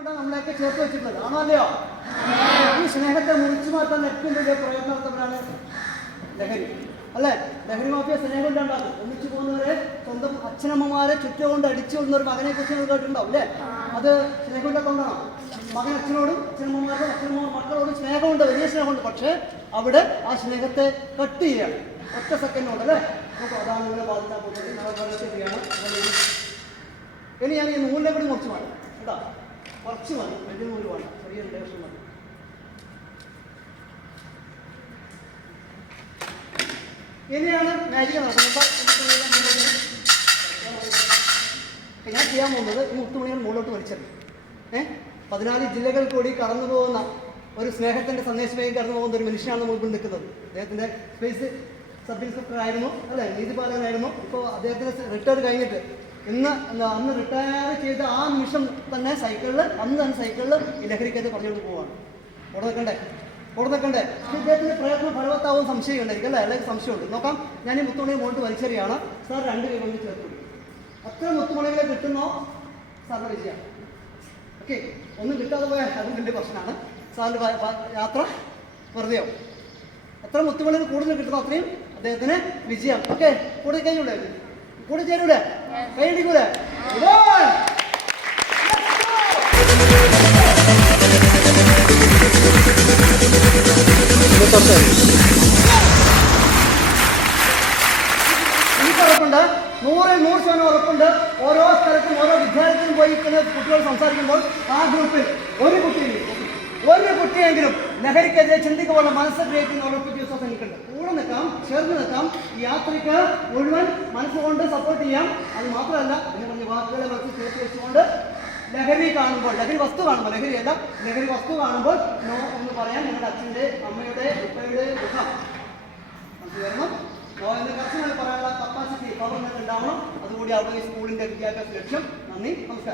കൊണ്ടാണ് നമ്മളെയൊക്കെ ചേർത്ത് വെച്ചിട്ടുള്ളത്, ആണോ അല്ലയോ? ഈ സ്നേഹത്തെ മുറിച്ചു മാറ്റാൻ ഏറ്റവും വലിയ പ്രയത്നം നടത്തുന്നവരാണ് ലഹരി, അല്ലേ? ലഹരി മാഫിയ സ്നേഹം ഇല്ലാണ്ടാക്കും. ഒന്നിച്ചു പോകുന്നവരെ സ്വന്തം അച്ഛനമ്മമാരെ ചുറ്റുകൊണ്ട് അടിച്ചു കൊള്ളുന്ന ഒരു മകനെ കുറിച്ച് നിങ്ങൾ കേട്ടിട്ടുണ്ടാവും, അല്ലേ? അത് സ്നേഹമില്ലാത്തതുകൊണ്ടാണ്. മകൻ അച്ഛനോടും അച്ഛനമ്മമാരോടും അച്ഛനമ്മ മക്കളോടും സ്നേഹമുണ്ട്, വലിയ സ്നേഹമുണ്ട്. പക്ഷേ അവിടെ ആ സ്നേഹത്തെ കട്ട് ചെയ്യുകയാണ് ഒറ്റ സെക്കൻഡോട്, അല്ലേ? നമുക്ക് അതാണ് ഇവിടെ ബാധിക്കാൻ പോകുന്നത്. ഇനി ഞാൻ ഈ നൂലിനെ കൂടി കുറച്ച് മാറ്റാം കേട്ടോ, കുറച്ച് മതി, വലിയ നൂല് വേണ്ട, ചെറിയ ലേശം മതി. ഇനിയാണ് മാജിക് നടക്കുന്നത്. ഞാൻ ചെയ്യാൻ പോകുന്നത് ഈ മുത്തുമണികൾ മുകളിലോട്ട് വലിച്ചത് 14 ജില്ലകൾ കൂടി കടന്നു പോകുന്ന ഒരു സ്നേഹത്തിൻ്റെ സന്ദേശമായി കടന്നു പോകുന്ന ഒരു മനുഷ്യനാണ് മുമ്പിൽ നിൽക്കുന്നത്. അദ്ദേഹത്തിൻ്റെ സ്പേസ് സബ് ഇൻസ്പെക്ടർ ആയിരുന്നു, അല്ലേ? നീതിപാലകനായിരുന്നു. ഇപ്പോൾ അദ്ദേഹത്തിന് റിട്ടയർ കഴിഞ്ഞിട്ട് അന്ന് റിട്ടയർ ചെയ്ത ആ നിമിഷം തന്നെ സൈക്കിളിൽ ഈ ലഹരിക്കകത്ത് പറഞ്ഞുകൊണ്ട് പോവാണ്. അവിടെ നിൽക്കണ്ടേ ഇദ്ദേഹത്തിൻ്റെ പ്രയത്നം ഫലവത്താവും സംശയമുണ്ടായിരിക്കും, അല്ലേ? അല്ലെങ്കിൽ സംശയമുണ്ട്. നോക്കാം, ഞാൻ ഈ മുത്തുമണി മുകളിൽ വലിച്ചെറിയാണ്. സാർ 2 കൈ കൊണ്ട് ചേർത്ത് അത്ര മുത്തുമണികളെ കിട്ടുന്നോ സാറിന് വിജയം. ഓക്കെ, ഒന്നും കിട്ടാതെ പോയാൽ അതും വലിയ പ്രശ്നമാണ്. സാറിൻ്റെ യാത്ര വെറുതെയാവും. എത്ര മുത്തുമണികൾ കൂടുതൽ കിട്ടുന്നോ അത്രയും അദ്ദേഹത്തിന് വിജയം. ഓക്കെ, കൂടെ കഴിഞ്ഞൂടെ? കൂടെ ചേരൂടെ? കൈയടിക്കൂടെ? എനിക്കുറപ്പുണ്ട്, 100% ഉറപ്പുണ്ട്. ഓരോ സ്ഥലത്തും ഓരോ വിദ്യാലയത്തിലും പോയി കുട്ടികൾ സംസാരിക്കുമ്പോൾ ആ ഗ്രൂപ്പിൽ ഒരു കുട്ടിയെങ്കിലും ലഹരിക്കെതിരെ ചിന്തിക്കുമ്പോൾ മനസ്സ് ക്രിയേറ്റ് ചെയ്യുന്ന ഉറപ്പ് വിശ്വാസം എനിക്കുണ്ട്. കൂടെ നിൽക്കാം, ചേർന്ന് നിൽക്കാം. ഈ യാത്രയ്ക്ക് മുഴുവൻ മനസ്സുകൊണ്ട് സപ്പോർട്ട് ചെയ്യാം. അത് മാത്രമല്ല, എന്നെ പറഞ്ഞ വാക്കുകളെ മനസ്സിൽ ചേർത്ത് വെച്ചുകൊണ്ട് ലഹരി വസ്തു കാണുമ്പോൾ ലഹരിയല്ല, ലഹരി വസ്തു കാണുമ്പോൾ നോ എന്ന് പറയാൻ നിങ്ങളുടെ അച്ഛൻ്റെ, അമ്മയുടെ, ഉപ്പയുടെ മുഖം മനസ്സിൽ വരണം. നോ എന്ന് കർശനമായി പറയാനുള്ള കപ്പാസിറ്റി, പവർ നിങ്ങൾക്ക് ഉണ്ടാവണം. അതുകൂടി അവിടെ ഈ സ്കൂളിൻ്റെ വിദ്യാഭ്യാസ ലക്ഷ്യം. നന്ദി, നമസ്കാരം.